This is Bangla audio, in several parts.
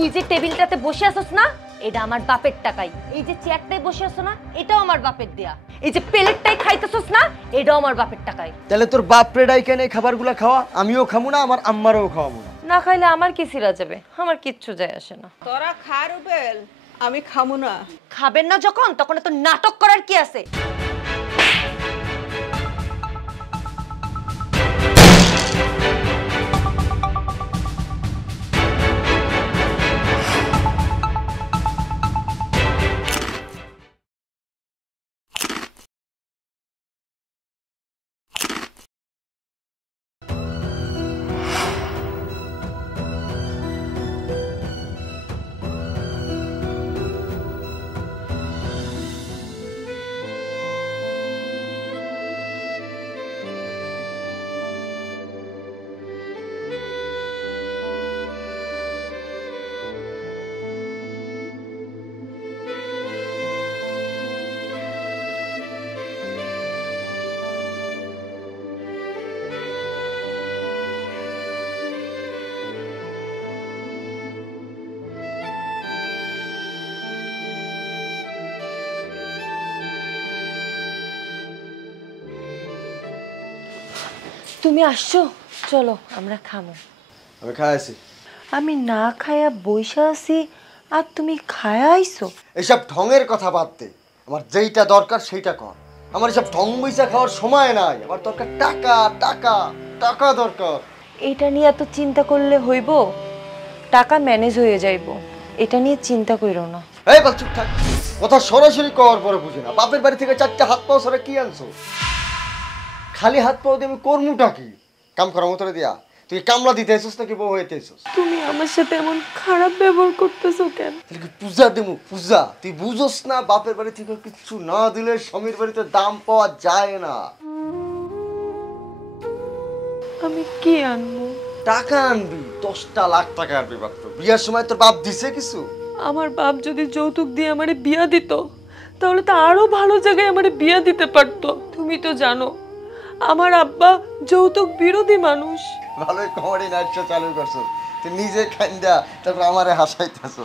তুই যে টেবিলটাতে বসে আছিস না, এটা আমার বাপের টাকাই। এই যে চেয়ারটায় বসে আছো না, এটাও আমার বাপের দেয়া। এই যে প্লেটটাই খাইতেছস না, এটাও আমার বাপের টাকাই। তাহলে তোর বাপ রেডাই কেন এই খাবারগুলো খাওয়া? আমিও খামু না, আমার আম্মারও খাওয়াবো না। না খাইলে আমার কি সিরা যাবে? আমার কিচ্ছু যায় আসে না। তোরা খা রুবেল, আমি খামু না। খাবেন না যখন, তখন এত নাটক করার কি আছে? তুমি আসছো, চলো আমরা খাবো। আমি খাইছি। আমি না খায়া বইসা আছি আর তুমি খায়া আইছো? এইসব ঢঙের কথা বাদ দে, আমার যেইটা দরকার সেইটা কর। আমার এসব ঢং বইসা খাওয়ার সময় নাই, আমার দরকার টাকা টাকা টাকা দরকার। এটা নিয়ে এত চিন্তা করলে হইব? টাকা ম্যানেজ হয়ে যাইব, এটা নিয়ে চিন্তা কইরো না। এই বল চুপ থাক, কথা সরাসরি কর পরে বুঝি না। বাপের বাড়ি থেকে 4টা হাত পাও সরে কি আনছো? খালি হাত পাও দিয়ে আমি করমুটা কি? কাম করার মতো দিয়া তুই কামলা দিতে এসেছিস নাকি বউ হইতে এসেছিস? তুমি আমার সাথে এমন খারাপ ব্যবহার করতেছো কেন? তাহলে কি পূজা দেবো? পূজা তুই বুঝোস না? বাপের বাড়ি থেকে কিচ্ছু না দিলে স্বামীর বাড়িতে দাম পাওয়া যায় না। আমি কি আনবো? টাকা আনবি, 10টা লাখ টাকা আনবি মাত্র। বিয়ার সময় তোর বাপ দিছে কিছু? আমার বাপ যদি যৌতুক দিয়ে আমারে বিয়া দিত, তাহলে তো আরো ভালো জায়গায় আমারে বিয়া দিতে পারতো। তুমি তো জানো আমার আব্বা যৌতুক বিরোধী মানুষ। ভালোই কমেডি নাইট শো চালু করছো তুই নিজে খান্দা, তারপর আমারে হাসাইতেছ।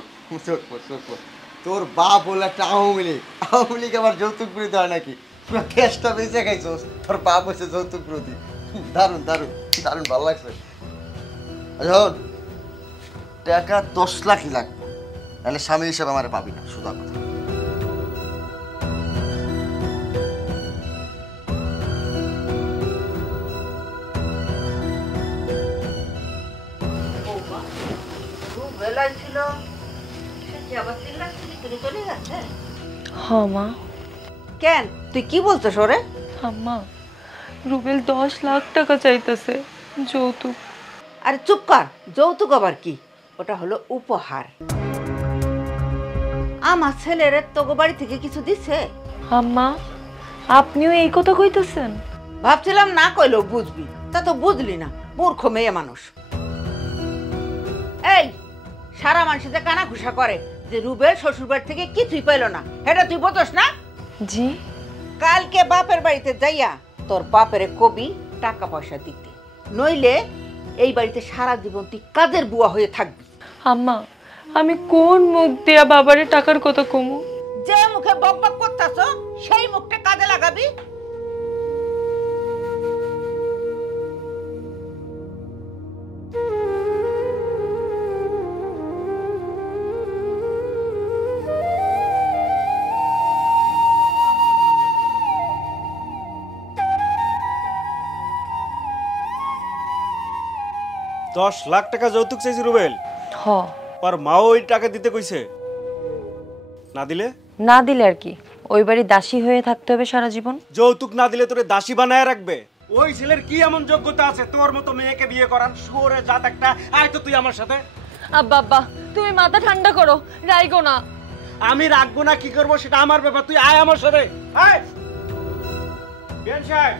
তোর বাপ হলো একটা আওয়ামী লীগ। আওয়ামী লীগ আবার যৌতুক বিরোধী হয় নাকি? পুরো কেসটা বেঁচে খাইছোস, তোর বাপ হচ্ছে যৌতুক বিরোধী। দারুণ দারুণ দারুণ ভালো লাগছে। আচ্ছা টাকা 10 লাখই লাগবে, তাহলে স্বামী হিসাবে আমার পাবি না, সোজা কথা। হ্যাঁ মা। কেন তুই কি বলছিস ওরে? আম্মা, রুবেল 10 লাখ টাকা চাইতেছে যৌতুক। আরে চুপ কর, যৌতুক আবার কি? ওটা হলো উপহার। আমার ছেলের তোকে বাড়ি থেকে কিছু দিছে? আম্মা, আপনিও এই কথা কইতেছেন? ভাবছিলাম না কইলেও বুঝবি, তা তো বুঝলি না, মূর্খ মেয়ে মানুষ। এই সারা মানুষে কানা ঘুষা করে যে রুবেল শ্বশুর বাড়ি থেকে কিছুই পাইল না, এটা তুই বোঝস না? জি। কালকে বাপের বাড়িতে যাইয়া তোর বাপের কবি টাকা পয়সা দিতে, নইলে এই বাড়িতে সারা জীবন তুই কাজের বুয়া হয়ে থাকবি। আম্মা, আমি কোন মুখ দিয়া বাবারে টাকার কথা কমু? যে মুখে বক বক করতাছ সেই মুখটা কাজে লাগাবি। দশ লাখ টাকা যৌতুক চাইছি রুবেল। হ। আর মাও ওই টাকা দিতে কইছে। না দিলে? না দিলে আর কি, ওই বাড়ি দাসী হয়ে থাকতে হবে সারা জীবন। যৌতুক না দিলে তোরে দাসী বানায় রাখবে? ওই ছেলের কি এমন যোগ্যতা আছে তোর মতো মেয়েকে বিয়ে করার? শুয়োরের জাত একটা। আয় তো তুই আমার সাথে। আব্বা আব্বা, তুমি মাথা ঠান্ডা করো, রাইগো না। আমি রাখবো না কি করবো সেটা আমার ব্যাপার, তুই আয় আমার সাথে। আয় বিয়ান সাহেব,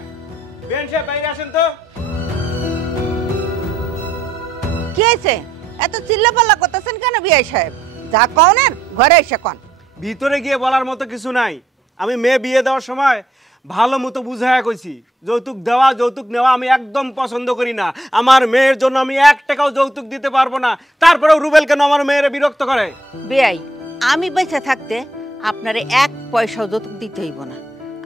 বিয়ান সাহেব বাইরে আসেন তো। কি হয়েছে? এত চিল্লাপাল্লা করতেছেন কেন বিআই সাহেব? যা কনের ঘরে এসে কন। ভিতরে গিয়ে বলার মতো কিছু নাই। আমি মেয়ে বিয়ে দেওয়ার সময় ভালো মতো বুঝায়া কইছি, যৌতুক দেওয়া যৌতুক নেওয়া আমি একদম পছন্দ করি না। আমার মেয়ের জন্য আমি 1 টাকাও যৌতুক দিতে পারবো না। তারপরেও রুবেল কেন আমার মেয়েরে বিরক্ত করে? বেয়াই, আমি বেঁচে থাকতে আপনারে 1 পয়সাও যৌতুক দিতে হইব না।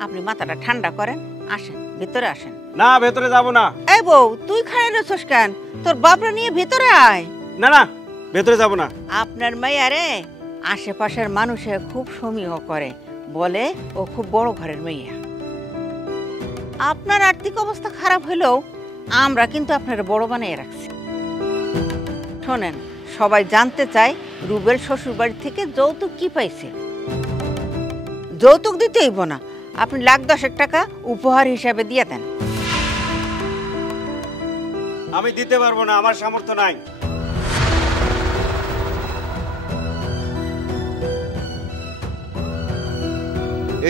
আপনি মাথাটা ঠান্ডা করেন, আসেন ভিতরে আসেন। না, ভেতরে যাব না। এই বউ, তুই খায় রেছস কেন? তোর বাপরা নিয়ে ভিতরে আয়। না না, ভেতরে যাব না। আপনার মেয়ারে আশেপাশের মানুষে খুব সমীহ করে, বলে ও খুব বড় ঘরের মেয়ে। আপনার আর্থিক অবস্থা খারাপ হলেও আমরা কিন্তু আপনার বড় বানিয়ে রাখছি। শোনেন, সবাই জানতে চায় রুবেল শ্বশুর বাড়ি থেকে যৌতুক কি পাইছে। যৌতুক দিতে হইব না, আপনি 1,10,000 টাকা উপহার হিসাবে দিয়ে দেন। আমি দিতে পারবো না, আমার সামর্থ্য নাই।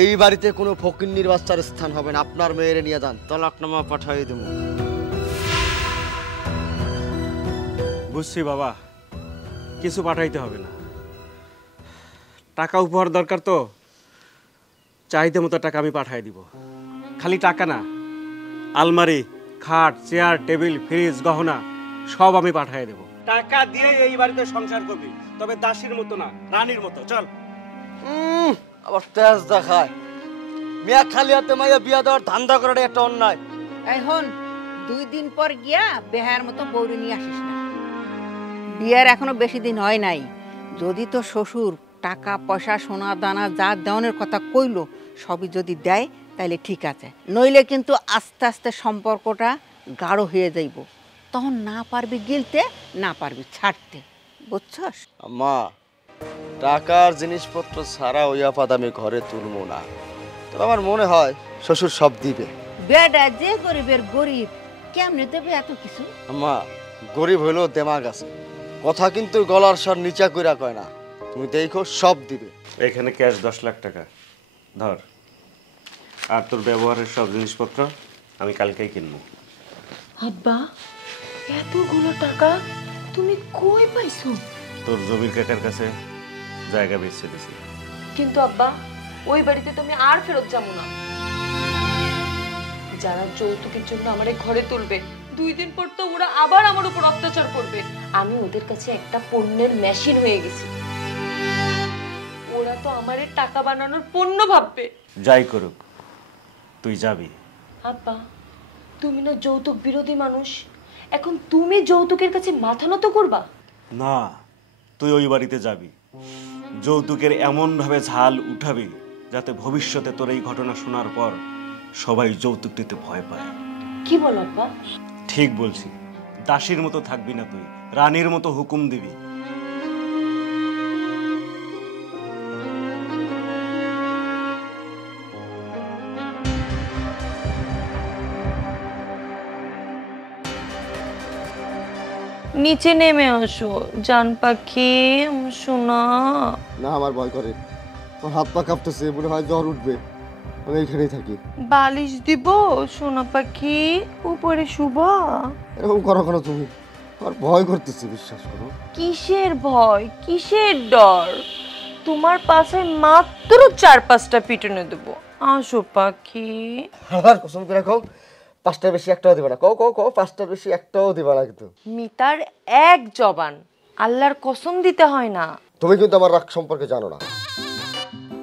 এই বাড়িতে কোনো ফকিন্নির বাচ্চার স্থান হবে না। আপনার মেয়েরে নিয়ে যান, তলাকনামা পাঠাই দেবো। বুঝছি বাবা, কিছু পাঠাইতে হবে না। টাকা উপহার দরকার তো, চাহিদা মতো টাকা আমি পাঠাই দিব। খালি টাকা না, আলমারি, খাট, চেয়ার, টেবিল, ফ্রিজ, গহনা সব আমি পাঠাই দেব। টাকা দিয়ে এই বাড়িতে সংসার করবি, তবে দাসীর মতো না, রানীর মতো। চল। আবার তেজ দেখায়। মিয়া খালি হাতে মাইয়া বিয়া দেওয়ার ধান্দা করাটা একটা অন্যায়। এখন 2 দিন পর গিয়া বেহার মতো বউরে নিয়ে আসিস না। বিয়ার এখনো বেশি দিন হয় নাই। যদি তো শ্বশুর টাকা পয়সা সোনা দানা যা দেওয়ানোর কথা কইলো সবই যদি দেয় তাহলে ঠিক আছে, নইলে কিন্তু আস্তে আস্তে সম্পর্কটা গাঢ় হয়ে যাইব। তখন না পারবি গিলতে, না পারবি ছাড়তে, বুঝছস? আম্মা, টাকার জিনিসপত্র ছাড়া ওই আপাত আমি ঘরে তুলবো না। তবে আমার মনে হয় শ্বশুর সব দিবে। বেডা যে গরিবের গরিব, কেমনে দেবে এত কিছু? আম্মা, গরিব হইলেও দেমাগ আছে, কথা কিন্তু গলার স্বর নিচা কইরা কয় না। তুমি দেখো সব দিবে। এখানে ক্যাশ 10 লাখ টাকা ধর, আর তোর ব্যবহারের সব জিনিসপত্র আমি কালকেই কিনবো। আব্বা, এতগুলো টাকা তুমি কই পাইছো? তোর জমির কাকার কাছে জায়গা বেচে দিছি। কিন্তু আব্বা, ওই বাড়িতে তুমি আর ফেরত যাবো না। যারা যৌতুকের জন্য আমারে ঘরে তুলবে, 2 দিন পর তো ওরা আবার আমার উপর অত্যাচার করবে। আমি ওদের কাছে একটা পণ্যের মেশিন হয়ে গেছি। ওরা তো আমারে টাকা বানানোর পণ্য ভাববে। যাই করুক, তুই যাবি। আব্বা, তুমি না যৌতুক বিরোধী মানুষ, এখন তুমি যৌতুকের কাছে মাথা নত করবা? না, তুই ওই বাড়িতে যাবি, যৌতুকের এমন ভাবে ঝাল উঠাবি যাতে ভবিষ্যতে তোর এই ঘটনা শোনার পর সবাই যৌতুক নিতে ভয় পায়। কি বলো আব্বা? ঠিক বলছি, দাসীর মতো থাকবি না, তুই রানীর মতো হুকুম দিবি। নিচে নেমে আসো জান পাখি সোনা। না, আমার ভয় করে, আমার হাত পা কাঁপতেছে, মনে হয় জ্বর উঠবে। আমি এখানেই থাকি। বালিশ দিব সোনা পাখি, উপরে শুবা। এরকম করো কেন তুমি? আমার ভয় করতেছে, বিশ্বাস করো। কিসের ভয়, কিসের ডর? তোমার পাশে মাত্র 4-5টা পিটনে দেবো। আসো পাখি। আমার কসম করে কও, 5টার বেশি একটাও দিবা না। কও কও কও, 5টার বেশি একটাও দিবা না কিন্তু। মিতার এক জবান, আল্লাহর কসম দিতে হয় না। তুমি কিন্তু আমার রাগ সম্পর্কে জানো না।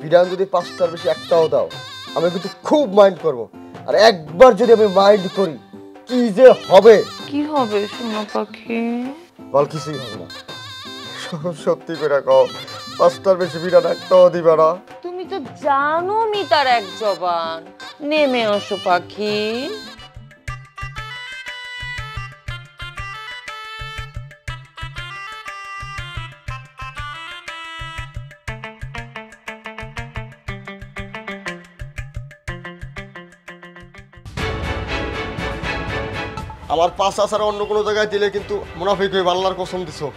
বিধান যদি 5টার বেশি একটাও দাও, আমি কিন্তু খুব মাইন্ড করব। আর একবার যদি আমি মাইন্ড করি, কি যে হবে। কি হবে সোনা পাখি? বল, কিছুই হবে না। সত্যি করে কও, 5টার বেশি বিধান একটাও দিবা না। তুমি তো জানো মিতার এক জবান। নেমে আসো পাখি। আমার পাশা ছাড়া অন্য কোনো জায়গায় দিলে কিন্তু মুনাফিক হয়ে আল্লাহর কসম দিছো।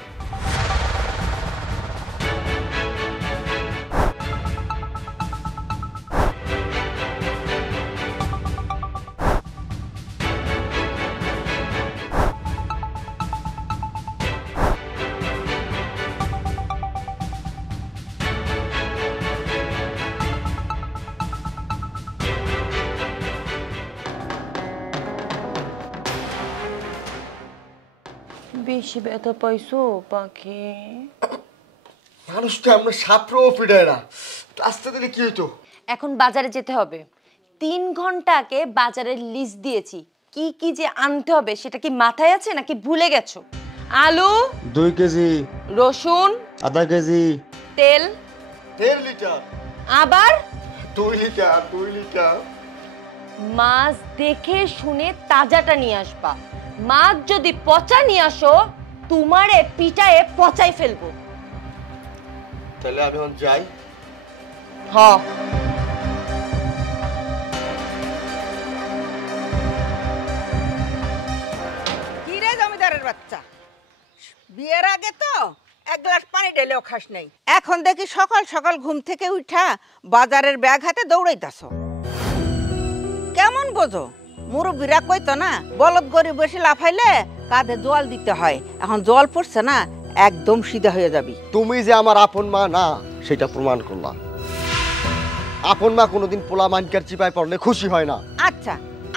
বেশি ব্যথা পাইছো পাখি? মানুষটা আমরা সাপড়েও পিটায় না, আস্তে দিলে কি হইতো? এখন বাজারে যেতে হবে। 3 ঘন্টা আগে বাজারের লিস্ট দিয়েছি, কি কি যে আনতে হবে সেটা কি মাথায় আছে নাকি ভুলে গেছো? আলু 2 কেজি, রসুন আধা কেজি, তেল 1.5 লিটার, আবার 2 লিটার, 2 লিটার। মাছ দেখে শুনে তাজাটা নিয়ে আসবা। মাছ যদি পচা নিয়ে আসো তোমারে পিটায়ে পচাই ফেলবো। তাহলে আমি এখন যাই। হ কি রে জমিদারের বাচ্চা, বিয়ের আগে তো এক গ্লাস পানি ঢেলেও খাস নাই, এখন দেখি সকাল সকাল ঘুম থেকে উঠা বাজারের ব্যাগ হাতে দৌড়াইতাছ। কেমন বোঝো? মুরব্বীরা কইতো না, বলদ গরু বেশি লাফাইলে কাঁধে জল দিতে হয়। এখন জল পড়ছে না, একদম সিধা হয়ে যাবি। তুমি যে আমার আপন মা না সেটা প্রমাণ করলা। আপন মা কোনোদিন পোলা মানকার চিপায় পড়লে খুশি হয় না। আচ্ছা,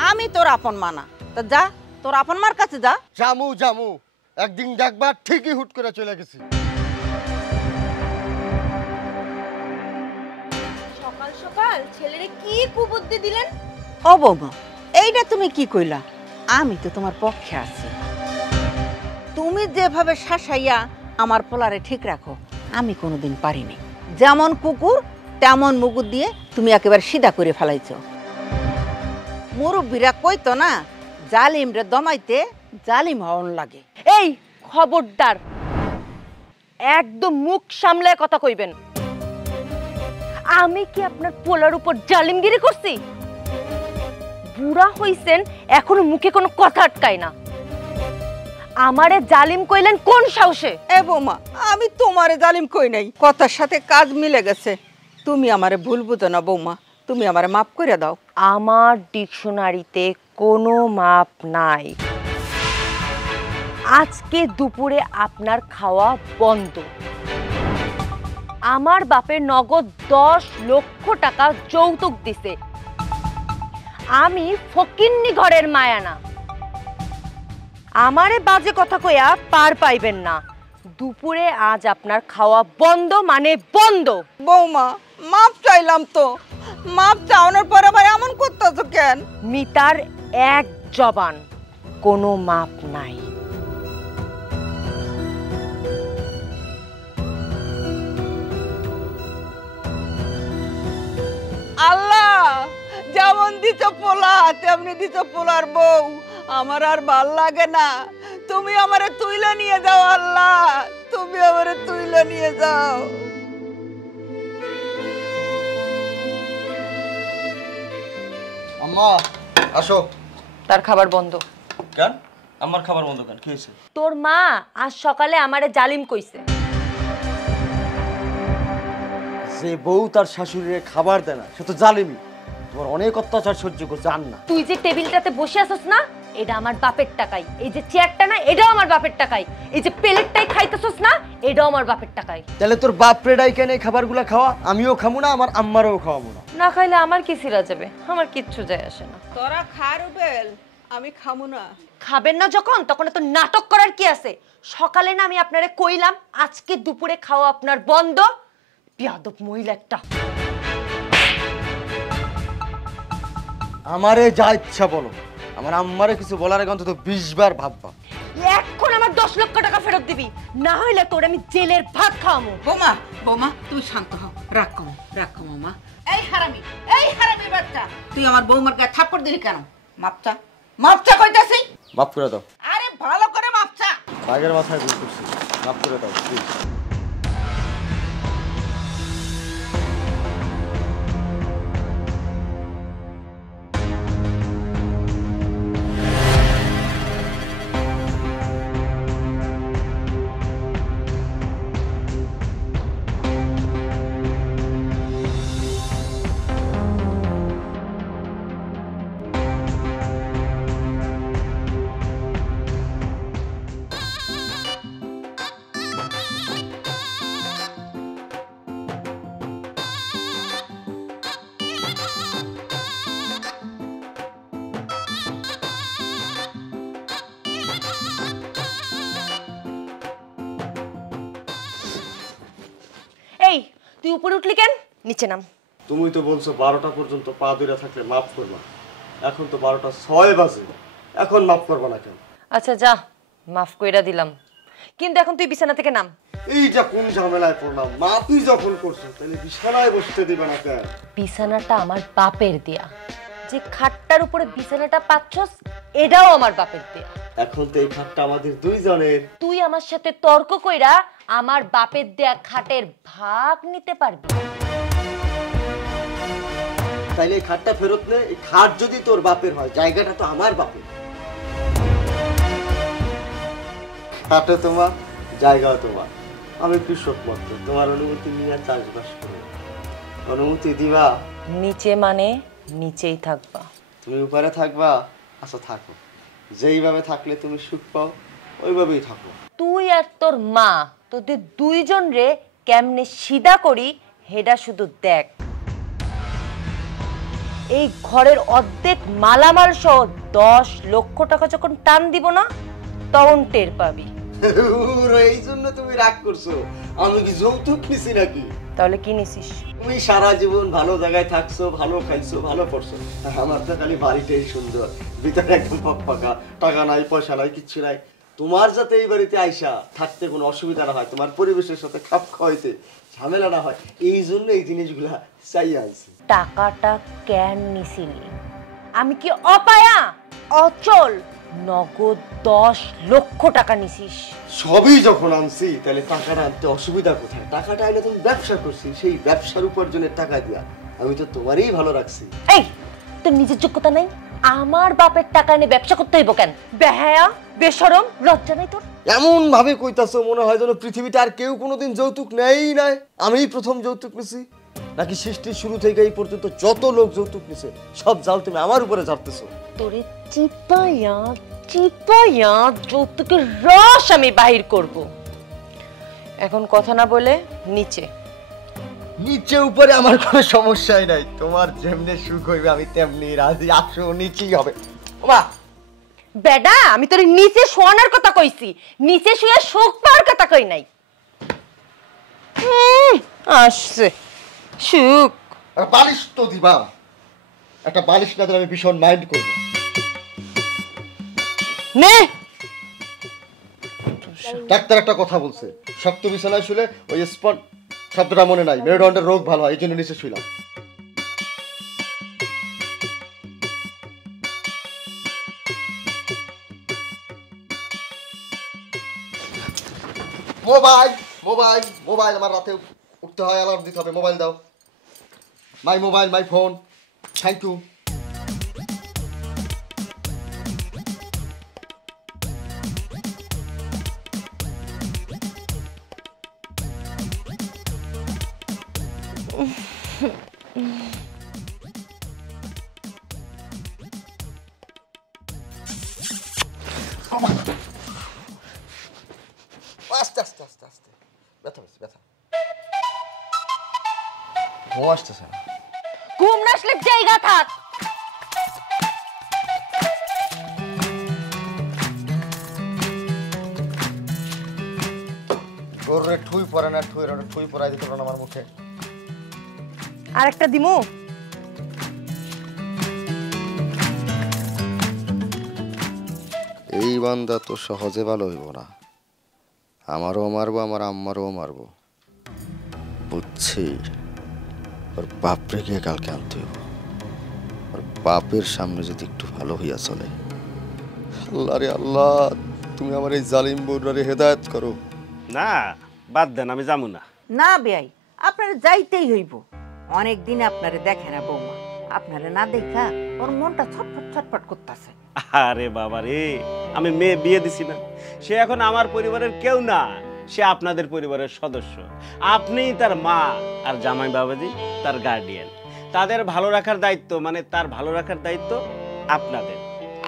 আমি তোর আপন মা না, তা যা তোর আপন মার কাছে যা। জামু জামু, একদিন দেখবা ঠিকই হুট করে চলে গেছি। সকাল সকাল ছেলেরে কি কুবুদ্ধি দিলেন? ও বৌমা, এইটা তুমি কি কইলা? আমি তো তোমার পক্ষে আছি। তুমি যেভাবে শাসাইয়া আমার পোলারে ঠিক রাখো আমি কোনোদিন পারিনি। যেমন কুকুর তেমন মুগুর দিয়ে তুমি একেবারে সিধা করে ফেলাইছো। মুরব্বীরা কইতো না, জালিমরে দমাইতে জালিম হওয়ান লাগে। এই খবরদার, একদম মুখ সামলায় কথা কইবেন। আমি কি আপনার পোলার উপর জালিমগিরি করছি? বুড়া হইছেন এখনো মুখে কোনো কথা আটকায় না। আমারে জালিম কইলেন কোন সাহসে? এ বৌমা, আমি তোমারে জালিম কই নাই, কথার সাথে কাজ মিলে গেছে। তুমি আমারে ভুল বুঝো না বৌমা, তুমি আমারে মাফ করে দাও। আমার ডিকশনারিতে কোনো মাপ নাই। আজকে দুপুরে আপনার খাওয়া বন্ধ। আমার বাপের নগদ 10 লক্ষ টাকা যৌতুক দিছে। আমি ফকিন্নি ঘরের মায়া না। আমারে বাজে কথা কইয়া পার পাইবেন না। দুপুরে আজ আপনার খাওয়া বন্ধ মানে বন্ধ। বৌমা, মাপ চাইলাম তো, মাপ চাওয়ানোর পরে ভাই এমন করতেছো কেন? মিতার এক জবান, কোনো মাপ নাই। আল্লাহ যেমন দিছো পোলা তেমনি দিছো পোলার বউ। আমার আর ভাল লাগে না, তুমি আমারে তুইলে নিয়ে যাও আল্লাহ, তুমি আমারে তুইলে নিয়ে যাও। আম্মা আসো। তার খাবার বন্ধ। কেন আমার খাবার বন্ধ কেন? কি হয়েছে? তোর মা আজ সকালে আমারে জালিম কইছে। যে বউ তার শাশুড়ির খাবার দেয় না সে তো জালিমি। তোমার অনেক অত্যাচার সহ্য করছে আর না। তুই যে টেবিলটাতে বসে আছস না, এটা আমার বাপের টাকাই। এই যে চেয়ারটা না, এটাও আমার বাপের টাকাই। এই যে প্লেটটাই খাইতেছস না, এটাও আমার বাপের টাকাই। তাহলে তোর বাপ রেডাই কেন এই খাবারগুলো খাওয়া? আমিও খাবো না, আমার আম্মারও খাওয়াবো না। না খাইলে আমার কি সিরা যাবে? আমার কিচ্ছু যায় আসে না। তোরা খা রুবেল, আমি খামু না। খাবেন না যখন, তখন তো নাটক করার কি আছে? সকালে না আমি আপনারে কইলাম আজকে দুপুরে খাওয়া আপনার বন্ধ। বিয়াদব মহিলা একটা। আমারে যা ইচ্ছা বলো, আমার আম্মারে কিছু বলার আগে অন্তত 20 বার ভাববা। এখন আমার 10 লক্ষ টাকা ফেরত দিবি, না হইলে তোর আমি জেলের ভাত খাওয়াবো। বৌমা, বৌমা তুমি শান্ত হও, রাগ কমো মা। এই হারামি বাচ্চা, তুই আমার বৌমার গায়ে থাপ্পড় দিলি কেন? মাপচা কইতাছি। মাফ করে দাও। আরে ভালো করে মাপচা। আগের মাথায় ভুল করছি, মাফ করে দাও প্লিজ। এই তুই উপরে উঠলি কেন? নিচে নাম। তুমি তো বলছো 12টা পর্যন্ত পা ধরে থাকলে মাফ করবা, এখন তো 12টা 6 বাজে, এখন মাফ করবা না কেন? আচ্ছা যা, মাফ কইরা দিলাম, কিন্তু এখন তুই বিছানা থেকে নাম। এইটা কোন ঝামেলায় পড়লাম? মাফই যখন করছো তাহলে বিছানায় বসতে দিবা না কেন? বিছানাটা আমার বাপের দেয়া, যে খাটটার উপরে বিছানাটা পাচ্ছস এটাও আমার বাপের দেয়া। এখন তো এই খাটটা আমাদের দুইজনের। তুই আমার সাথে তর্ক কইরা আমার বাপের দেয়া খাটের ভাগ নিতে পারবি? তাইলে এই খাটটা ফেরত নে। এই খাট যদি তোর বাপের হয়, জায়গাটা তো আমার বাপের। খাটও তোমার, জায়গাও তোমার। আমি কৃষক মাত্র, তোমার অনুমতি নিয়ে চাষবাস করবো। অনুমতি দিবা? নিচে মানে নিচেই থাকবা। তুমি উপরে থাকবা? আচ্ছা থাকো, যেইভাবে থাকলে তুমি সুখ পাও ওইভাবেই থাকো। তুই আর তোর মা তোদের দুইজন রে কেমনে সিধা করি হেডা শুধু দেখ। এই ঘরের অর্ধেক মালামাল সহ 10 লক্ষ টাকা যখন টান দিব না তখন টের পাবি। এই জন্য তুমি রাগ করছো? আমি কি যৌতুক নিছি নাকি? তাহলে কি নিছিস? তুমি সারা জীবন ভালো জায়গায় থাকছো, ভালো খাইছো, ভালো পড়ছো। আমার তো খালি বাড়িটাই সুন্দর, ভিতরে একদম ফাঁকা, টাকা নাই, পয়সা নাই, কিচ্ছু নাই। তোমার যাতে এই বাড়িতে আইসা থাকতে কোনো অসুবিধা না হয়, তোমার পরিবেশের সাথে খাপ খাওয়াইতে ঝামেলা না হয়, এই জন্য এই জিনিসগুলা চাই আনছি। টাকাটা কেন নিছিলি? আমি কি অপায়া, অচল? নগদ 10 লক্ষ টাকা নিছিস। সবই যখন আনছি তাহলে টাকাটা আনতে অসুবিধা কোথায়? টাকাটা আইলে তুমি ব্যবসা করছি, সেই ব্যবসার উপার্জনের টাকা দিয়া আমি তো তোমারই ভালো রাখছি। এই তোর নিজের যোগ্যতা নাই? আমার বাপের টাকা এনে ব্যবসা করতে হইব কেন? বেহায়া, বেশরম, লজ্জা নাই তোর? এমন ভাবে কইতাছো মনে হয় যেন পৃথিবীতে আর কেউ কোনোদিন যৌতুক নেই নাই, আমিই প্রথম যৌতুক নিছি। নাকি সৃষ্টির শুরু থেকে এই পর্যন্ত যত লোক যৌতুক নিছে সব জাল তুমি আমার উপরে ঝাড়তেছো? তোরে চিপাইয়া চিপাইয়া যৌতুকের রস আমি বাহির করব। এখন কথা না বলে নিচে। নিচে উপরে আমার কোনো সমস্যাই নাই, তোমার যেমনি সুখ হইবে আমি তেমনি রাজি। আসো, নিচেই হবে। ওমা বেডা, আমি তোরে নিচে শোয়ানোর কথা কইছি, নিচে শুয়ে সুখ পাওয়ার কথা কই নাই। আসছে সুখ। একটা বালিশ তো দিবা। একটা বালিশ না দিলে আমি ভীষণ মাইন্ড করবো। নে ডাক্তার একটা কথা বলছে, শক্ত বিছানায় শুলে ওই স্পট শব্দটা মনে নাই, মেরুদণ্ডের রোগ ভালো হয়, এই জন্য নিচে শুইলাম। মোবাইল মোবাইল মোবাইল, আমার রাতে উঠতে হয়, অ্যালার্ম দিতে হবে, মোবাইল দাও। My mobile, my phone, thank you. আস্তে আস্তে আস্তে আস্তে, ব্যথা পেয়েছে, ব্যথা। ঘুম আসতেছে না। ঘুম না আসলে জায়গা থাক। গরুরে ঠুই পরে না, ঠুই পরাই দিতে পারো না আমার মুখে। আর একটা দিমু। এই বান্দা তো সহজে ভালো হইব না, আমারও মারবো, আমার আম্মারও মারবো। বুঝছি, ওর বাপরে গিয়ে কালকে আনতে হইব। ওর বাপের সামনে যদি একটু ভালো হইয়া চলে। আল্লাহ রে আল্লাহ, তুমি আমার এই জালিম বউরারে হেদায়েত করো। না বাদ দেন, আমি যাবো না। না বেয়াই, আপনারা যাইতেই হইব। অনেক দিন আপনারে দেখে না বৌমা, আপনারে না দেখা ওর মনটা ছটফট ছটফট করতেছে। আরে বাবা রে, আমি মেয়ে বিয়ে দিছি না, সে এখন আমার পরিবারের কেউ না, সে আপনাদের পরিবারের সদস্য। আপনিই তার মা, আর জামাই বাবাজি তার গার্ডিয়ান। তাদের ভালো রাখার দায়িত্ব, মানে তার ভালো রাখার দায়িত্ব আপনাদের।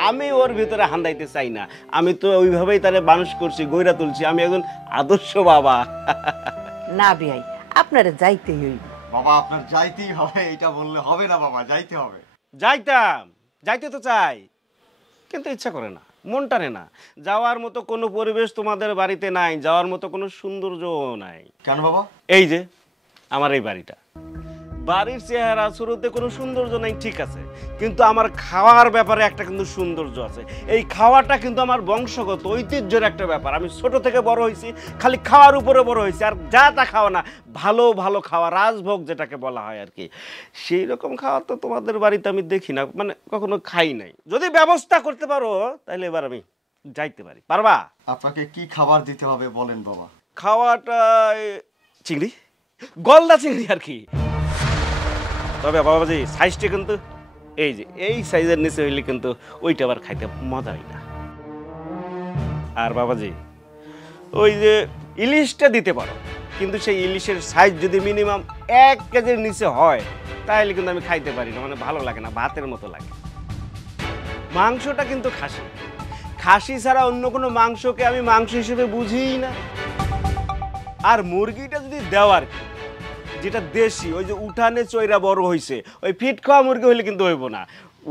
আমি ওর ভিতরে হান্দাইতে চাই না, আমি তো ওইভাবেই তারে মানুষ করছি, গইরা তুলছি। আমি একজন আদর্শ বাবা। না বেয়াই, আপনারে যাইতেই হইব। বাবা আপনার যাইতেই হবে, এটা বললে হবে না বাবা, যাইতে হবে। যাইতাম, যাইতে তো চাই, কিন্তু ইচ্ছা করে না, মন টানে না। যাওয়ার মতো কোনো পরিবেশ তোমাদের বাড়িতে নাই, যাওয়ার মতো কোনো সৌন্দর্যও নাই। কেন বাবা? এই যে আমার এই বাড়িটা। বাড়ির চেহারা শুরুতে কোনো সৌন্দর্য নাই, ঠিক আছে, কিন্তু আমার খাওয়ার ব্যাপারে একটা কিন্তু সৌন্দর্য আছে। এই খাওয়াটা কিন্তু আমার বংশগত ঐতিহ্যের একটা ব্যাপার। আমি ছোট থেকে বড় হয়েছি খালি খাওয়ার উপরে বড় হয়েছি, আর যা তা খাওয়া না, ভালো ভালো খাওয়া, রাজভোগ যেটাকে বলা হয় আর কি, সেই রকম খাওয়া তো তোমাদের বাড়িতে আমি দেখি না, মানে কখনো খাই নাই। যদি ব্যবস্থা করতে পারো তাহলে এবার আমি যাইতে পারি। পারবা? আপনাকে কি খাবার দিতে হবে বলেন বাবা। খাওয়াটা চিংড়ি, গলদা চিংড়ি আর কি। তবে বাবাজি সাইজটা কিন্তু এই যে এই সাইজের নিচে হইলে কিন্তু ওইটা আবার খাইতে মজা হয় না। আর বাবাজি ওই যে ইলিশটা দিতে পারো, কিন্তু সেই ইলিশের সাইজ যদি মিনিমাম 1 কেজির নিচে হয় তাহলে কিন্তু আমি খাইতে পারি না, মানে ভালো লাগে না, ভাতের মতো লাগে। মাংসটা কিন্তু খাসি, খাসি ছাড়া অন্য কোনো মাংসকে আমি মাংস হিসেবে বুঝিই না। আর মুরগিটা যদি দেওয়ার যেটা দেশি, ওই যে উঠানে চৈরা বড় হয়েছে, ওই ফিট খাওয়া মুরগি হইলে কিন্তু হইব না।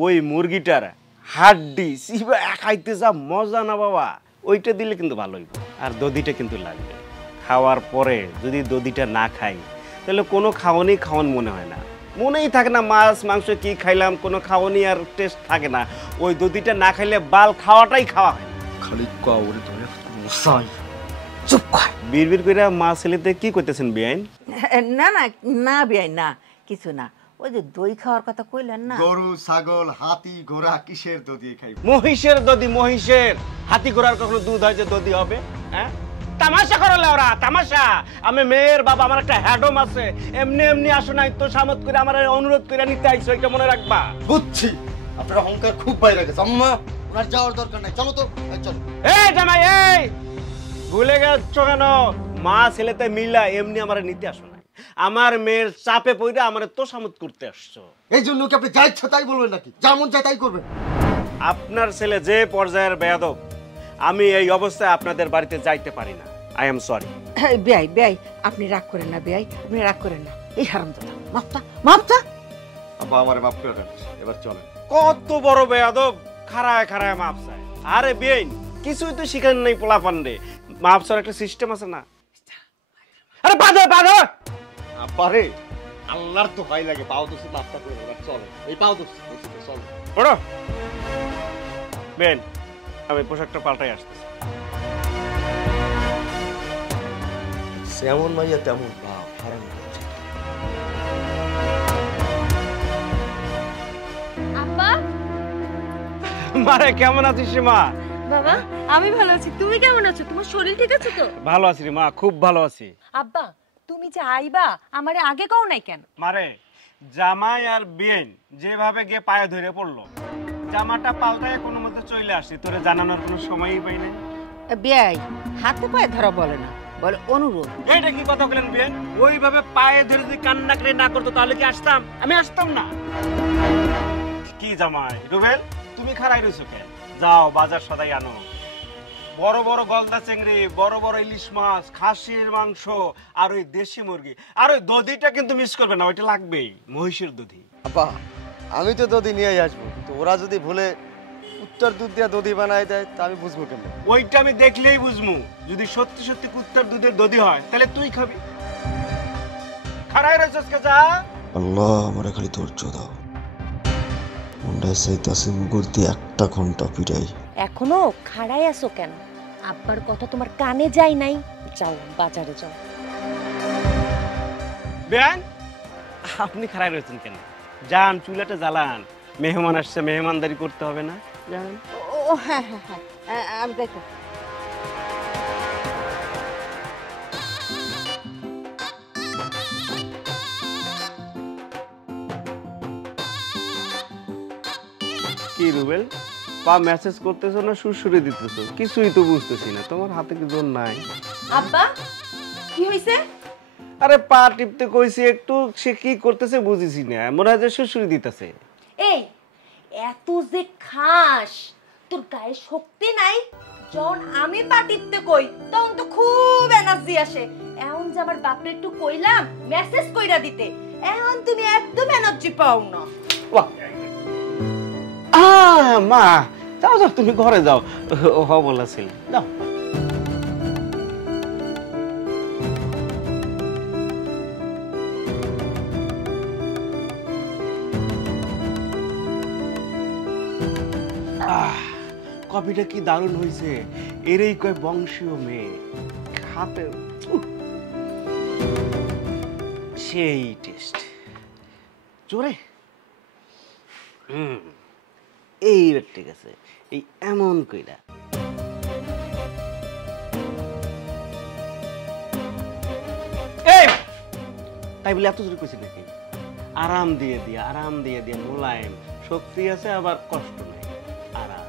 ওই মুরগিটার হাড্ডি সিবা খাইতে যা মজা না বাবা, ওইটা দিলে কিন্তু ভালো হইব। আর দধিটা কিন্তু লাগবে। খাওয়ার পরে যদি দধিটা না খাই তাহলে কোনো খাওয়ানি খাওয়ান মনে হয় না, মনেই থাকে না মাছ মাংস কি খাইলাম, কোনো খাওয়ানি আর টেস্ট থাকে না। ওই দধিটা না খাইলে বাল খাওয়াটাই খাওয়া হয় না। খালি কাউরে ধরে মশাই চুপ কর। বিড়বিড় করে মা ছেলেতে কি করতেছেন বেআইন? না না না বিয়াই না, কিছু না। ওই যে দই খাওয়ার কথা কইলেন না, গরু ছাগল হাতি ঘোড়া কিসের দধি খাইব? মহিষের দধি, মহিষের। হাতি ঘোড়ার কখনো দুধ হয় যে দধি হবে? হ্যাঁ, তামাশা করলে ওরা, তামাশা। আমি মেয়ের বাবা, আমার একটা হ্যাডম আছে, এমনি এমনি আসো নাই তো সামত করে আমার অনুরোধ করে নিতে আইছো, এটা মনে রাখবা। বুঝছি আপনার অহংকার খুব বাইরে গেছে। আম্মা ওনার যাওয়ার দরকার নাই, চলো তো চলো। এই জামাই, এই ভুলে গেছো কেন? মা ছেলেতে মিলা এমনি আমার নিতে আসো নাই, আমার মেয়ের চাপে পড়ে আমার তো সামত করতে আসছো। এই জন্য কি আপনি যা ইচ্ছা তাই বলবেন নাকি? যেমন চাই তাই করবেন? আপনার ছেলে যে পর্যায়ের বেয়াদব, আমি এই অবস্থায় আপনাদের বাড়িতে যাইতে পারি না। I am sorry. বেয়াই বেয়াই আপনি রাগ করেন না, বেয়াই আপনি রাগ করেন না। এই হারামজাদা মাপটা মাপটা। আব্বা আমারে মাফ করে দেন, এবার চলেন। কত বড় বেয়াদব, খাড়ায় খাড়ায় মাপ চায়। আরে বেইন, কিছুই তো শিখেন নাই পোলা পান্ডে, মাপ চাওয়ার একটা সিস্টেম আছে না? আরে বাধা বাধা আব্বারে আল্লাহর তো ভয় লাগে, পাও দোষে মাফটা করে দেন, চলেন। এই পাও দোষে চলো। বড় বেন, আমি পোশাকটা পাল্টাই আসতেছি। যেমন মাইয়া তেমন বাপ, হারাম। আব্বা, মারে কেমন আছিস রে মা? বাবা আমি ভালো আছি, তুমি কেমন আছো? তোমার শরীর ঠিক আছে তো? ভালো আছি রে মা, খুব ভালো আছি। আব্বা তুমি যে আইবা আমারে আগে কও নাই কেন? মারে জামাই আর বেন যেভাবে গিয়ে পায়ে ধরে পড়লো, জামাটা পাল্টায় কোনো মতে চলে আসি, তোরে জানানোর কোনো সময়ই পাই নাই। বেয়াই হাতে পায়ে ধরা বলে না, বলে অনুরোধ। এইটা কি কথা বলেন বেন? ওইভাবে পায়ে ধরে যদি কান্না করে না করতো তাহলে কি আসতাম? আমি আসতাম না। কি জামাই রুবেল, তুমি খাড়াই রইছো কেন? যাও বাজার সদাই আনো, বড় বড় গলদা চিংড়ি, বড় বড় ইলিশ মাছ, খাসির মাংস, আর ওই দেশি মুরগি, আর ওই দধিটা কিন্তু মিস করবে না, ওইটা লাগবেই, মহিষের দধি। আব্বা আমি তো দধি নিয়েই আসবো, তো ওরা যদি ভুলে উত্তর দুধ দিয়ে দধি বানায় দেয় তা আমি বুঝবো কেমন? ওইটা আমি দেখলেই বুঝবো। যদি সত্যি সত্যি কুত্তার দুধের দধি হয় তাহলে তুই খাবি। খাড়াই রয়েছিস কে? যা। আল্লাহ আমারে খালি ধৈর্য দাও, মুন্ডায় চাইতাছি মুগুর দিয়ে 1 ঘন্টা পিটাই। এখনো খাড়াই আছো কেন? আব্বার কথা তোমার কানে যায় নাই? যাও বাজারে যাও। বেন, আপনি খাড়াই রয়েছেন কেন? যান চুলাটা জ্বালান, মেহমান আসছে, মেহমানদারি করতে হবে না? যান। ও হ্যাঁ হ্যাঁ হ্যাঁ আমি দেখো। কি রুবেল, পা মেসেজ করতেছো না সুরসুরি দিতেছো? কিছুই তো বুঝতেছি না, তোমার হাতে কি জোর নাই? আব্বা কি হইছে? আরে পা টিপতে কইছি একটু, সে কি করতেছে বুঝিছি না, মনে হয় যে সুরসুরি দিতেছে। এই এত যে খাস, তোর গায়ে শক্তি নাই? যখন আমি পা টিপতে কই তখন তো খুব এনার্জি আসে। এখন যে আমার বাপরে একটু কইলাম মেসেজ কইরা দিতে, এখন তুমি একদম এনার্জি পাও না। মা যাও যাও, তুমি ঘরে যাও, ও বলেছিল যাও। কফিটা কি দারুণ হয়েছে, এরই কয় বংশীয় মেয়ে, খাতে সেই টেস্ট জোরে। এইবার ঠিক আছে, এই এমন কইরা তাই বলে এত জোরে কইছি নাকি? আরাম দিয়ে দিয়া, আরাম দিয়ে দিয়া, মোলায়েম, শক্তি আছে আবার কষ্ট নেই, আরাম।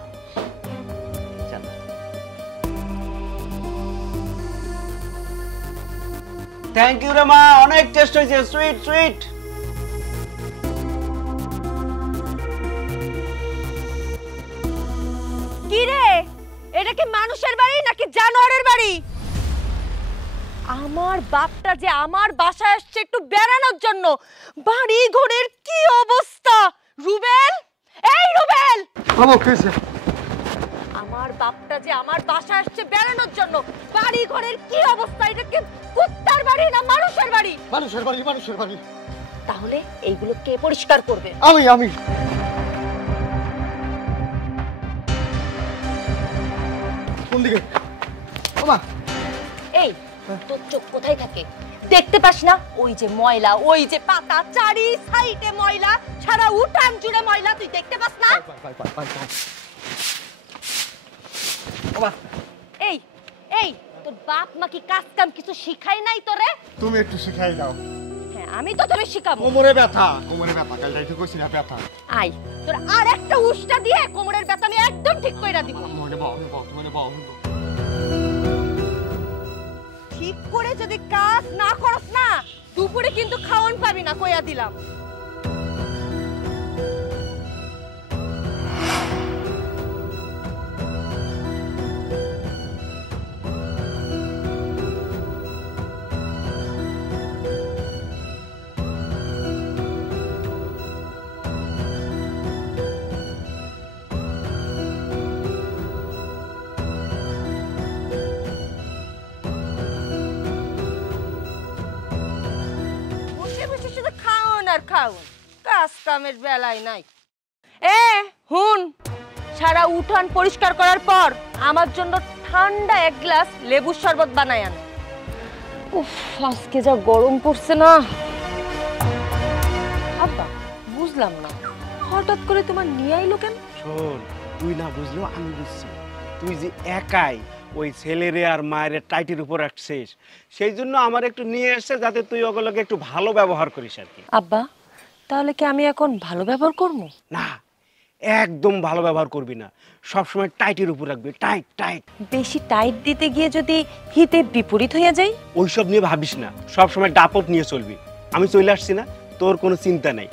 থ্যাংক ইউ রে মা, অনেক টেস্ট হয়েছে, সুইট সুইট। কি রে, এটা কি মানুষের বাড়ি নাকি জানোয়ারের বাড়ি? আমার বাপটা যে আমার বাসায় আসছে একটু বেড়ানোর জন্য, বাড়ি ঘরের কি অবস্থা! রুবেল, এই রুবেল, আমার বাপটা যে আমার বাসায় আসছে বেড়ানোর জন্য, বাড়ি ঘরের কি অবস্থা! এটা কি কুত্তার বাড়ি না মানুষের বাড়ি? মানুষের বাড়ি, মানুষের বাড়ি। তাহলে এইগুলো কে পরিষ্কার করবে? আমি কোন দিকে? ওমা, এই তোর চোখ কোথায় থাকে? দেখতে পাস না ওই যে ময়লা, ওই যে পাতা, চারি সাইডে ময়লা, সারা উঠান জুড়ে ময়লা, তুই দেখতে পাস না? ওমা, এই এই তোর বাপ মা কি কাজ কাম কিছু শিখাই নাই তোরে? তুমি একটু শিখাই দাও। হ্যাঁ, আমি তো তোরে শিখাবো। কোমরে ব্যথা, কাল রাইতে কইছি না ব্যথা। আই তোর আর একটা উষ্টা দিয়ে কোমরের ব্যথা আমি একদম ঠিক কইরা দিব। মনে বাও, মনে বাও। ঠিক করে যদি কাজ না করস না, দুপুরে কিন্তু খাওয়ান পাবি না, কইয়া দিলাম। কাজ কামের বেলায় নাই। হুন, সারা উঠান পরিষ্কার করার পর আমার জন্য ঠান্ডা এক গ্লাস লেবুর শরবত বানায় আন। উফ, আজকে যা গরম পড়ছে না। আব্বা, বুঝলাম না হঠাৎ করে তোমার নিয়ে আইলো কেন? শোন, তুই না বুঝলেও আমি বুঝছি। তুই যে একাই ওই ছেলেরে আর মায়ের টাইটের উপর রাখছিস, সেই জন্য আমার একটু নিয়ে এসছে যাতে তুই ওগুলোকে একটু ভালো ব্যবহার করিস আর কি। আব্বা, তাহলে কি আমি এখন ভালো ব্যবহার করবো? না, একদম ভালো ব্যবহার করবি না, সবসময় টাইটের উপর রাখবি, টাইট টাইট। বেশি টাইট দিতে গিয়ে যদি হিতে বিপরীত হইয়া যায়? ওইসব নিয়ে ভাবিস না, সবসময় ডাপট নিয়ে চলবি। আমি চলে আসছি না, তোর কোনো চিন্তা নেই।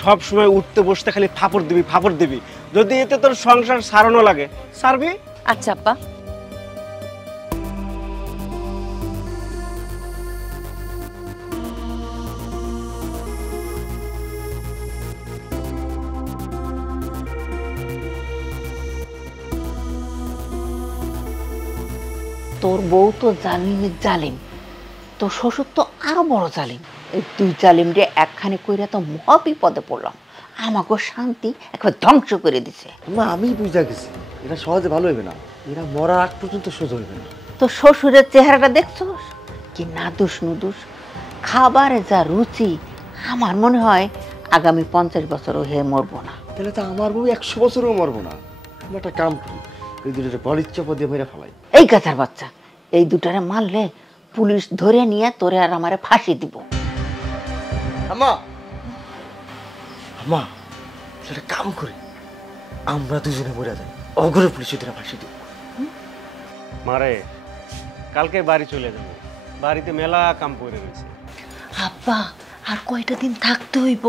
সবসময় উঠতে বসতে খালি ফাপড় দিবি, ফাপড় দিবি। যদি এতে তোর সংসার সারানো লাগে, সারবি। আচ্ছা আব্বা। তোর বউ তো জালিমের জালিম, তোর শ্বশুর তো আরো বড় জালিম। এই দুই জালিম রে একখানে কইরা তো মহা বিপদে পড়লাম। আমাকে শান্তি একবার ধ্বংস করে দিছে। মা, আমি বুঝা গেছি এটা সহজে ভালো হইবে না, এরা মরার আগ পর্যন্ত সোজা হইবে না। তোর শ্বশুরের চেহারাটা দেখছস কি নাদুস নুদুস, খাবারে যা রুচি, আমার মনে হয় আগামী 50 বছরও হে মরবো না। তাহলে তো আমার বউ 100 বছরও মরবো না। আমি একটা কাম করি, এই দুটোরে গলির চাপা দিয়ে মেরে ফেলাই। এই গাধার বাচ্চা, এই দুটারে মারলে পুলিশ ধরে নিয়ে তোরে আর আমারে ফাঁসি দিব। আম্মা, মা, সেটা কাম করি, আমরা দুজনে মরে যাই, অগরে পুলিশে ধরে ফাঁসি দিব। মারে, কালকে বাড়ি চলে যাবো, বাড়িতে মেলা কাম পড়ে রয়েছে। আব্বা, আর কয়টা দিন থাকতে হইব,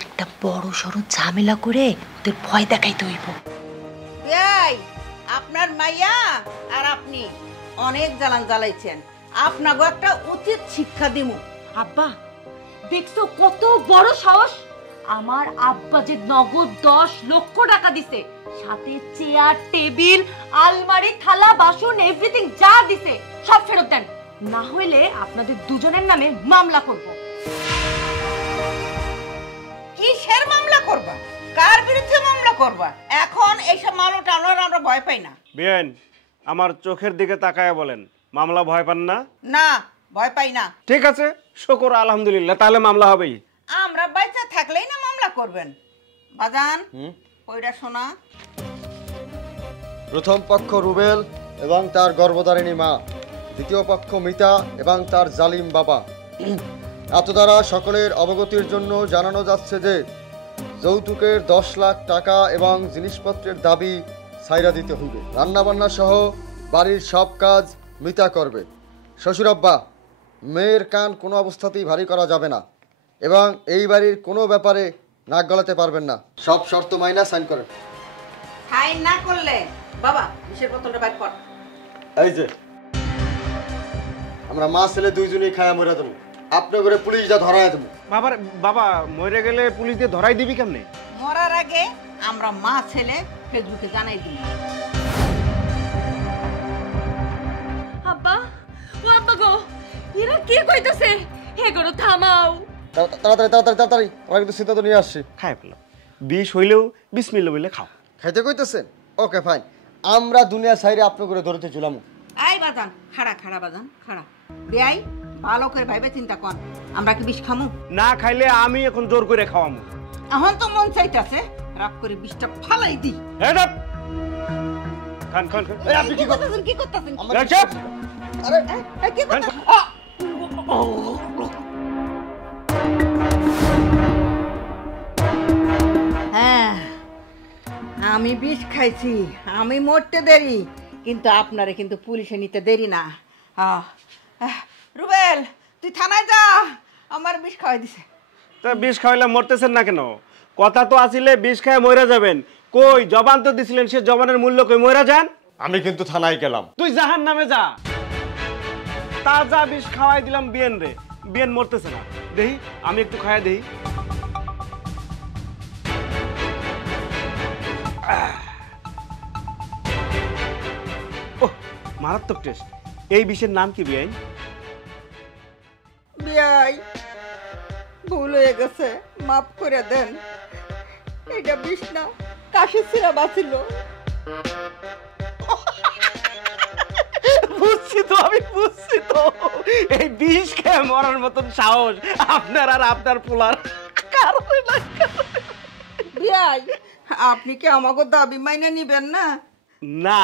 একটা বড় সড়ো ঝামেলা করে ওদের ভয় দেখাইতে হইব। এই আপনার মাইয়া আর আপনি অনেক জ্বালান জ্বালাইছেন, আপনাকে একটা উচিত শিক্ষা দিমু। আব্বা, দেখছো কত বড় সাহস! আমার আব্বা যে নগদ 10 লক্ষ টাকা দিছে, সাথে চেয়ার, টেবিল, আলমারি, থালা, বাসন, এভরিথিং যা দিছে সব ফেরত দেন, না হইলে আপনাদের দুজনের নামে মামলা করব। কিসের মামলা করবা? কার বিরুদ্ধে মামলা করবা। এখন এইসব মামলা টামলার আমরা ভয় পাই না। বিয়ান আমার চোখের দিকে তাকায় বলেন, মামলা ভয় পান না? না, ভয় পাই না। ঠিক আছে, শুকর আলহামদুলিল্লাহ, তাহলে মামলা হবেই। আমরা বাইচা থাকলেই না মামলা করবেন। বাজান কইরা শোনা। প্রথম পক্ষ রুবেল এবং তার গর্ভধারিণী মা, দ্বিতীয় পক্ষ মিতা এবং তার জালিম বাবা। এত দ্বারা সকলের অবগতির জন্য জানানো যাচ্ছে যে যৌতুকের 10 লাখ টাকা এবং জিনিসপত্রের দাবি ছাইরা দিতে হইবে। রান্নাবান্না সহ বাড়ির সব কাজ মিতা করবে। শ্বশুরাব্বা, মেয়ের কান কোনো অবস্থাতেই ভারী করা যাবে না এবং এই বাড়ির কোনো ব্যাপারে নাক গলাতে পারবেন না। সব শর্ত মাইনা সাইন করেন। সাইন না করলে বাবা বিষের বোতলটা বাইর কর। এই যে আমরা মা ছেলে দুইজনেই খায়া মরে দেবো, আপনার ঘরে পুলিশ যা ধরায় দেবো। বাবা মরে গেলে পুলিশ দিয়ে ধরাই দিবি কেমনে? মরার আগে আমরা মা ছেলে ফেসবুকে জানাই দিই। আব্বা, ও আব্বা গো, এরা কি কইতাছে? হে গরো থামাও। তাড়াতাড়ি তাড়াতাড়ি তাড়াতাড়ি, আমরা কিন্তু সিদ্ধান্ত নিয়ে আসছি। খাই ফেলো, বিষ হইলেও বিসমিল্লাহ বলে খাও। খাইতে কইতেছেন? ওকে ফাইন, আমরা দুনিয়া সাইরে আপনার করে ধরতে চলাম। আই বাজান, খাড়া খাড়া বাজান খাড়া। বেআই ভালো করে ভাইবে চিন্তা কর, আমরা কি বিষ খামু? না খাইলে আমি এখন জোর করে খাওয়ামু। এখন তো মন চাইতাছে রাগ করে বিষটা ফালাই দি। খান খান খান। এই আপনি কি করতেছেন? কি করতেছেন? আরে কি করতেছেন? হ্যাঁ, আমি বিষ খাইছি, আমি মরতে দেরি, কিন্তু আপনারে কিন্তু পুলিশে নিতে দেরি না। রুবেল তুই থানায় যা, আমার বিষ খাওয়াই দিছে। তা বিষ খাওয়াইলে মরতেছেন না কেন? কথা তো আসিলে বিষ খায় মরে যাবেন। কই জবান তো দিছিলেন, সে জবানের মূল্য কই মরে যান? আমি কিন্তু থানায় গেলাম। তুই জাহান নামে যা। তাজা বিষ খাওয়াই দিলাম বিয়েন রে, বিয়েন মরতেছে না। দেহি আমি একটু খাওয়াই দেই। ওহ, মারাত্মক টেস্ট। এই বিষের নাম কি বিয়াই? বিয়াই ভুল হয়ে গেছে, মাফ করে দেন। এটা বিষ না, কাশি সিরাপ আছিল। বুঝছি তো, আমি বুঝছি তো। এই বিষ খেয়ে মরার মতন সাহস আপনার আর আপনার পোলার কারণে না। বিয়াই আপনি কি আমাকে দাবি মাইনে নিবেন না? না,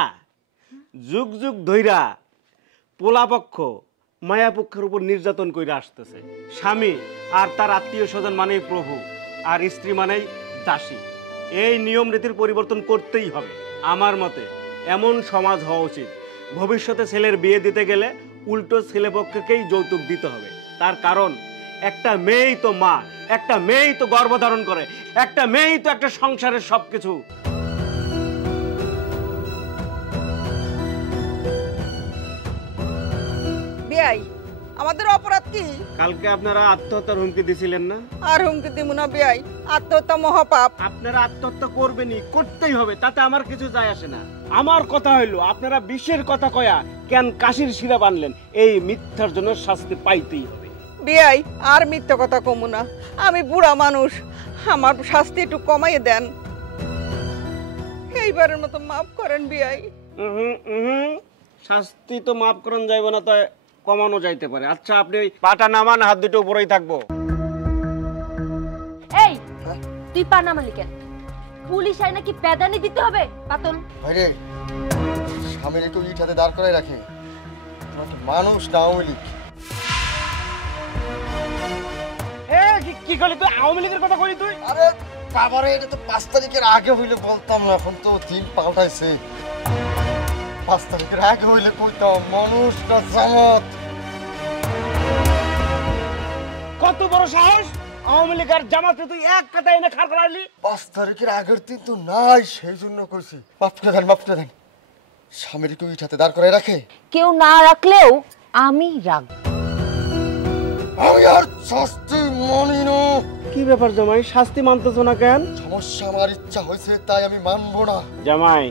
যুগ যুগ ধইরা পোলাপক্ষ মায়াপক্ষের উপর নির্যাতন করে আসতেছে। স্বামী আর তার আত্মীয় স্বজন মানেই প্রভু, আর স্ত্রী মানেই দাসী। এই নিয়ম রীতির পরিবর্তন করতেই হবে। আমার মতে এমন সমাজ হওয়া উচিত, ভবিষ্যতে ছেলের বিয়ে দিতে গেলে উল্টো ছেলেপক্ষকেই যৌতুক দিতে হবে। তার কারণ একটা মেয়েই তো মা, একটা মেয়েই তো গর্ভধারণ করে, একটা মেয়েই তো একটা সংসারের সবকিছু। বিয়াই আমাদের অপরাধ কি? কালকে আপনারা আত্মহত্যার হুমকি দিছিলেন না? আর হুমকি দিব না বিয়াই, আত্মহত্যা মহাপাপ। আপনারা আত্মহত্যা করবেনই, করতেই হবে, তাতে আমার কিছু যায় আসে না। আমার কথা হইলো আপনারা বিষের কথা কয়া কেন কাশির সিরাপ আনলেন? এই মিথ্যার জন্য শাস্তি পাইতেই হবে। বিয়াই আর মিথ্যা কথা কমু না, আমি বুড়া মানুষ, আমার শাস্তি একটু কমাইয়ে দেন। এইবারের মতো মাফ করেন বিয়াই। শাস্তি তো মাফ করান যাইব না, তাই কমানো যাইতে পারে। আচ্ছা আপনি ওই পাটা নামান, হাত দুটো উপরেই থাকবো। এই তুই পা নামালি কেন? পুলিশ আই নাকি বেদানি দিতে হবে? পাতল ভাইরে, স্বামীর একটু ইট হাতে দাঁড় করাই রাখে। মানুষ না আওয়ামী লীগ। কি করলি তুই? আওয়ামী লীগের কথা করি তুই? আরে বাবারে, এটা তো 5 তারিখের আগে হইলে বলতাম না, এখন তো দিন পাল্টাইছে। 5 তারিখের আগে হইলে কইতাম মানুষটা জামাত। কত বড় সাহস! আওয়ামী লীগ আর জামাতে তুই এক কথা এনে খাড় করাইলি। 5 তারিখের আগের দিন তো নাই, সেই জন্য কইছি। মাফ করে দেন, মাফ করে দেন। স্বামীর একটু ইট হাতে দাঁড় করে রাখে। কেউ না রাখলেও আমি রাখব। আমি আর শাস্তি মানি না। কি ব্যাপার জামাই, শাস্তি মানতেছ না কেন? সমস্যা আমার ইচ্ছা হয়েছে, তাই আমি মানবো না। জামাই,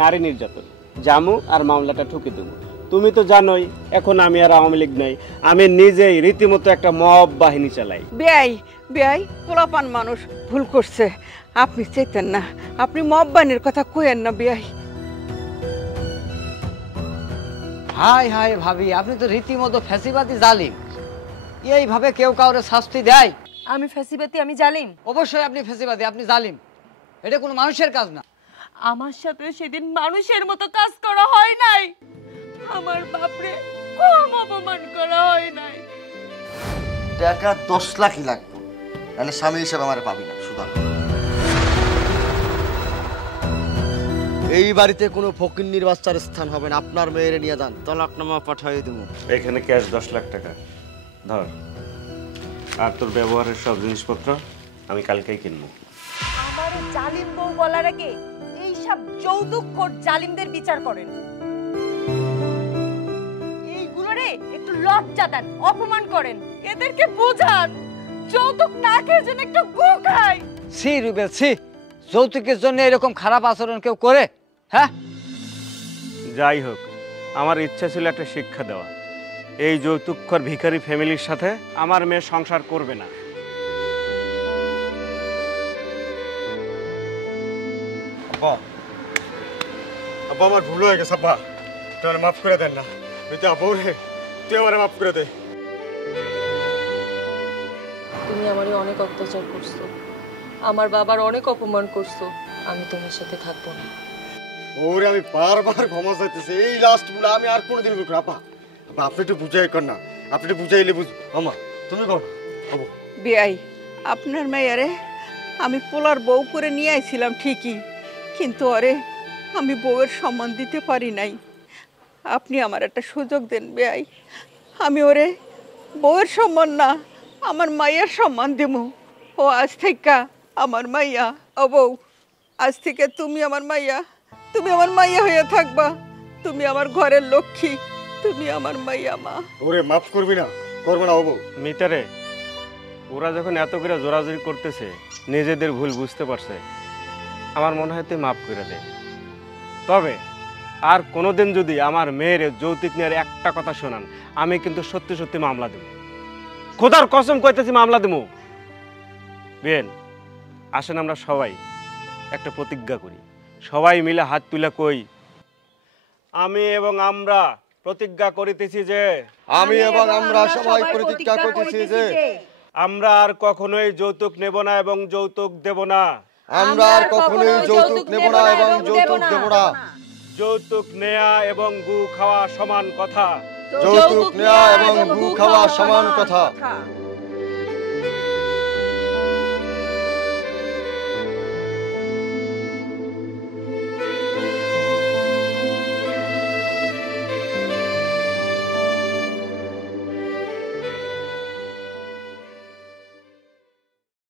নারী নির্যাতন জামু আর মামলাটা ঠুকে দেবো। তুমি তো জানোই এখন আমি আর আওয়ামী লীগ নাই, আমি নিজেই রীতিমতো একটা মব বাহিনী চালাই। বেয়াই বেয়াই পোলাপান মানুষ ভুল করছে, আপনি চাইতেন না, আপনি মব্বানের কথা কইেন না বিয়াই। হাই হাই ভাবি, আপনি তো রীতিমতো ফ্যাসিবাদী জালিম। এইভাবে কেউ কাউরে শাস্তি দেয়? আমি ফ্যাসিবাদী, আমি জালিম? অবশ্যই আপনি ফ্যাসিবাদী, আপনি জালিম। এটা কোনো মানুষের কাজ না। আমার সাথে সেদিন মানুষের মতো কাজ করা হয় নাই, আমার বাপরে কম অপমান করা হয় নাই। টাকা 10 লাখই লাগবে, তাহলে স্বামী হিসেবে আমার পাবি না সুধা। এই বাড়িতে কোনো ফকিন্নির বাচ্চার স্থান হবে না। আপনার মেয়েরে নিয়ে যান, তলাকনামা পাঠিয়ে দেবো। এখানে ক্যাশ 10 লাখ টাকা ধর, আর তোর ব্যবহারের সব জিনিসপত্র আমি কালকেই কিনবো। আমার জালিম বউ বলার আগে এই সব যৌতুকখোর জালিমদের বিচার করেন। এইগুলোরে একটু লজ্জা দেন, অপমান করেন, এদেরকে বোঝান যৌতুক না খেয়ে যেন একটু গু খায়। সি রুবেল সি, যৌতুকের জন্য এরকম খারাপ আচরণ কেউ করে? হ্যাঁ, যাই হোক, আমার ইচ্ছা ছিল একটা শিক্ষা দেওয়া। এই যৌতুকখোর ভিখারি ফ্যামিলির সাথে আমার মেয়ে সংসার করবে না। আব্বা, আব্বা আমার ভুল হয়ে গেছে আব্বা, তুই আমার মাফ করে দেন না। তুই আব্বা রে, তুই আমার মাফ করে দে। তুমি আমারে অনেক অত্যাচার করছো, আমার বাবার অনেক অপমান করছো, আমি তোমার সাথে থাকবো না। ওরে আমি বারবার ক্ষমা চাইতেছি, এই লাস্ট বলে আমি আর কোনোদিন বুঝবো না। আপা আপা আপনি একটু বুঝাই কর না, আপনি একটু বুঝাইলে বুঝ। আমা তুমি কর আবু। বিয়াই, আপনার মেয়ারে আমি পোলার বউ করে নিয়ে আইছিলাম ঠিকই, কিন্তু ওরে আমি বউয়ের সম্মান দিতে পারি নাই। আপনি আমার একটা সুযোগ দেন বিয়াই, আমি ওরে বউয়ের সম্মান না আমার মাইয়ার সম্মান দেবো। ও আজ থেকে আমার মাইয়া। ও বউ, আজ থেকে তুমি আমার মাইয়া, তুমি আমার মাইয়া হয়ে থাকবা। তুমি আমার ঘরের লক্ষ্মী, তুমি আমার মাইয়া মা। ওরে মাফ করবি না, করবো না বাবু। মিতারে, ওরা যখন এত করে জোরাজোরি করতেছে, নিজেদের ভুল বুঝতে পারছে, আমার মনে হয় তুই মাফ করে দে। তবে আর কোনোদিন যদি আমার মেয়ের যৌতুক নেওয়ার একটা কথা শোনান, আমি কিন্তু সত্যি সত্যি মামলা দেব। খোদার কসম কইতেছি মামলা দেব। বেন, আসেন আমরা সবাই একটা প্রতিজ্ঞা করি, সবাই মিলে হাত তুলে কই, আমি এবং আমরা প্রতিজ্ঞা করিতেছি যে, আমি এবং আমরা সবাই প্রতিজ্ঞা করতেছি যে আমরা আর কখনোই যৌতুক নেব না এবং যৌতুক দেব না। আমরা আর কখনোই যৌতুক নেব না এবং যৌতুক দেব না। যৌতুক নেয়া এবং গু খাওয়া সমান কথা। যৌতুক নেওয়া এবং গু খাওয়া সমান কথা।